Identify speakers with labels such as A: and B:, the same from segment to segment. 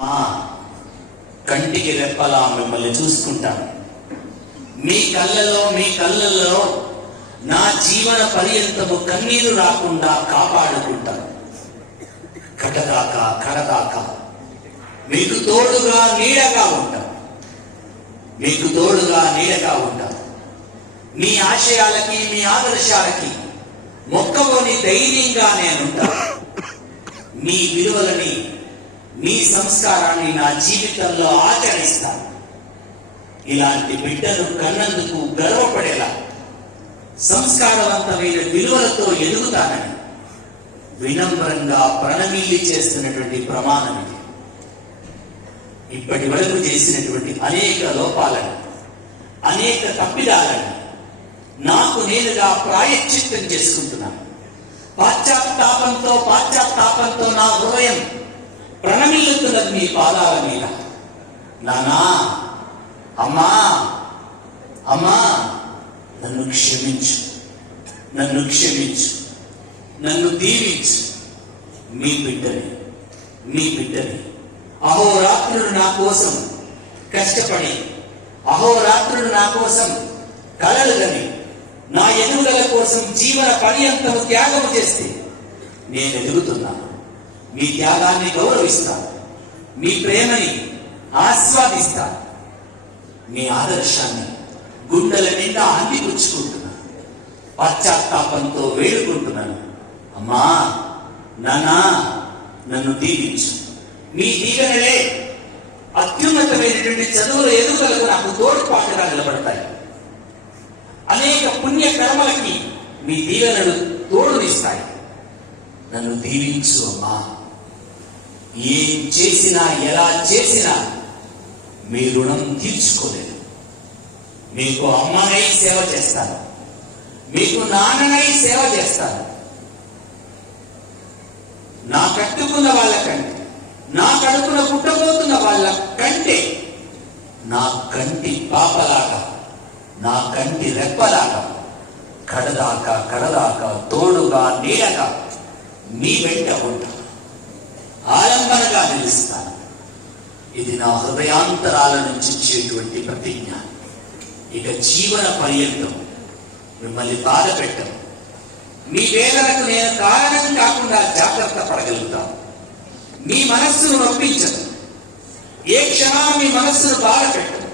A: ఆ కంటికి రెప్పలా మిమ్మల్ని చూసుకుంటాను. మీ కళ్ళలో మీ కళ్ళల్లో నా జీవన పర్యంతము కన్నీరు రాకుండా కాపాడుకుంటాను. కటదాకా కడదాకా మీకు తోడుగా నీడగా ఉంటాను. మీకు తోడుగా నీడగా ఉంటాను. మీ ఆశయాలకి మీ ఆదర్శాలకి మొక్కలోని ధైర్యంగా నేనుంటాను. మీ విలువలని మీ సంస్కారాన్ని నా జీవితంలో ఆచరిస్తాను. ఇలాంటి బిడ్డను కన్నందుకు గర్వపడేలా సంస్కారవంతమైన విలువలతో ఎదుగుతానని వినమ్రంగా ప్రణమిల్లి చేస్తున్నటువంటి ప్రమాణం ఇది. ఇప్పటి వరకు చేసినటువంటి అనేక లోపాలను అనేక తప్పిదాలను నాకు నేనుగా ప్రాయశ్చిత్తం చేసుకుంటున్నాను. పాశ్చాత్తాపంతో పాశ్చాత్తాపంతో నా హృదయం ప్రణమిల్లుతున్నది మీ పాదాల మీద. నానా అమ్మా అమ్మా నన్ను క్షమించు నన్ను క్షమించు నన్ను దీవించు. మీ బిడ్డని మీ బిడ్డని. అహోరాత్రులు నా కోసం కష్టపడి అహోరాత్రులు నా కోసం కలలు గని నా ఎదుగుదల కోసం జీవన పర్యంతము త్యాగము చేస్తే నేను ఎదుగుతున్నాను మీ త్యాగాన్ని గౌరవిస్తా. మీ ప్రేమని ఆస్వాదిస్తా. మీ ఆదర్శాన్ని గుండెల నిండా అందిపుచ్చుకుంటున్నాను పశ్చాత్తాపంతో వేడుకుంటున్నాను. అమ్మా నానా నన్ను దీవించు. మీ దీవెనలే అత్యున్నతమైనటువంటి చదువుల ఎదుగుదలకు నాకు తోడ్పాటుగా నిలబడతాయి. అనేక పుణ్య కర్మలకి మీ దీవెనలు తోడునిస్తాయి. నన్ను దీవించు అమ్మా. ఏం చేసినా ఎలా చేసినా మీ రుణం తీర్చుకోలేదు. మీకు అమ్మనై సేవ చేస్తాను. మీకు నాన్ననై సేవ చేస్తాను. నా కట్టుకున్న వాళ్ళ కంటే నా కడుపున పుట్టబోతున్న వాళ్ళ కంటే నా కంటి పాపలాగా నా కంటి రెప్పలాగా కడదాకా కడదాకా తోడుగా నీడగా మీ వెంట ఉంటా. ఆలంబనగా నిలుస్తాను. ఇది నా హృదయాంతరాల నుంచి ఇచ్చేటువంటి ప్రతిజ్ఞ. ఇక జీవన పర్యంతం మిమ్మల్ని బాధ పెట్టం మీ వేదనకు నేను కారణం కాకుండా జాగ్రత్త పడగలుగుతాను. మీ మనస్సును నొప్పించను ఏ క్షణం మీ మనస్సును బాధ పెట్టను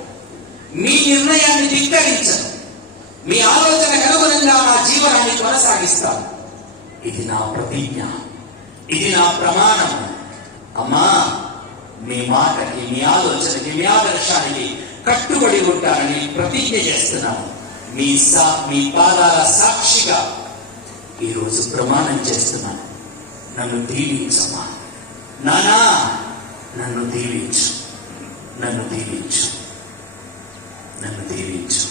A: మీ నిర్ణయాన్ని ధిక్కరించను. మీ ఆలోచనకు అనుగుణంగా నా జీవనాన్ని కొనసాగిస్తాను. ఇది నా ప్రతిజ్ఞ. ఇది నా ప్రమాణం. అమ్మా మీ మాటకి మీ ఆలోచనకి మీ ఆదర్శానికి కట్టుబడి ఉంటానని ప్రతిజ్ఞ చేస్తున్నాను మీ సా మీ పాదాల సాక్షిగా ఈరోజు ప్రమాణం చేస్తున్నాను. నన్ను దీవించమ్మా. నానా నన్ను దీవించు. నన్ను దీవించు. నన్ను దీవించు.